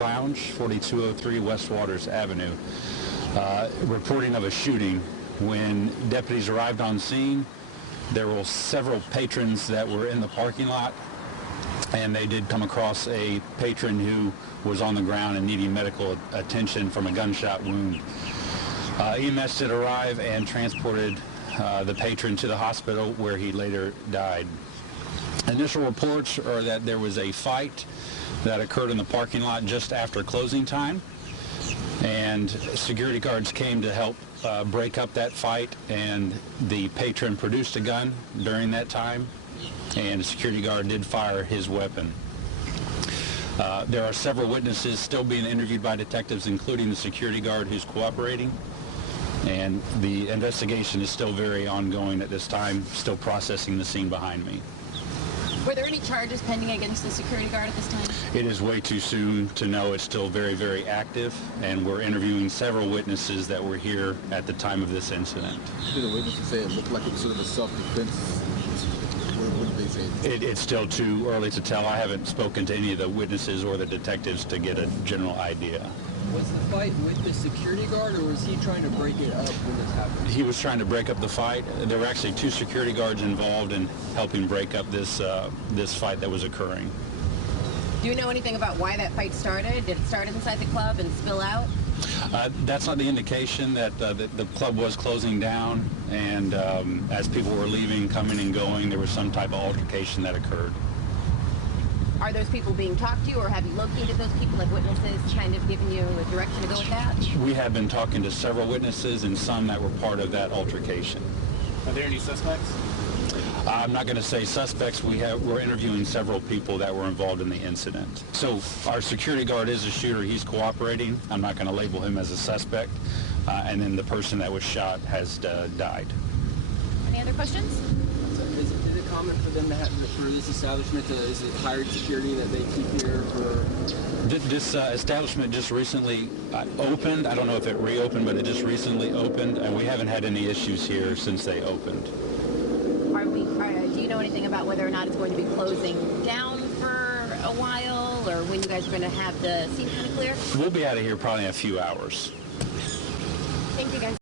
Lounge, 4203 West Waters Avenue, reporting of a shooting. When deputies arrived on scene, there were several patrons that were in the parking lot, and they did come across a patron who was on the ground and needing medical attention from a gunshot wound. EMS did arrive and transported the patron to the hospital, where he later died. Initial reports are that there was a fight that occurred in the parking lot just after closing time, and security guards came to help break up that fight, and the patron produced a gun during that time, and the security guard did fire his weapon. There are several witnesses still being interviewed by detectives, including the security guard who's cooperating, and the investigation is still very ongoing at this time, still processing the scene behind me. Were there any charges pending against the security guard at this time? It is way too soon to know. It's still very, very active, and we're interviewing several witnesses that were here at the time of this incident. Did the witnesses say it looked like it was sort of a self-defense? What did they say? It's still too early to tell. I haven't spoken to any of the witnesses or the detectives to get a general idea. Was the fight with the security guard, or was he trying to break it up when this happened? He was trying to break up the fight. There were actually two security guards involved in helping break up this fight that was occurring. Do you know anything about why that fight started? Did it start inside the club and spill out? That's not the indication. That the club was closing down, and as people were leaving, coming and going, there was some type of altercation that occurred. Are those people being talked to, or have you located those people, like witnesses, kind of giving you a direction to go with that? We have been talking to several witnesses and some that were part of that altercation. Are there any suspects? I'm not going to say suspects. We're interviewing several people that were involved in the incident. So our security guard is a shooter. He's cooperating. I'm not going to label him as a suspect. And then the person that was shot has died. Any other questions? Is it common for them to have, for this establishment, is it hired security that they keep here for? This establishment just recently opened. I don't know if it reopened, but it just recently opened, and we haven't had any issues here since they opened. Do you know anything about whether or not it's going to be closing down for a while, or when you guys are going to have the scene kind of clear? We'll be out of here probably in a few hours. Thank you, guys.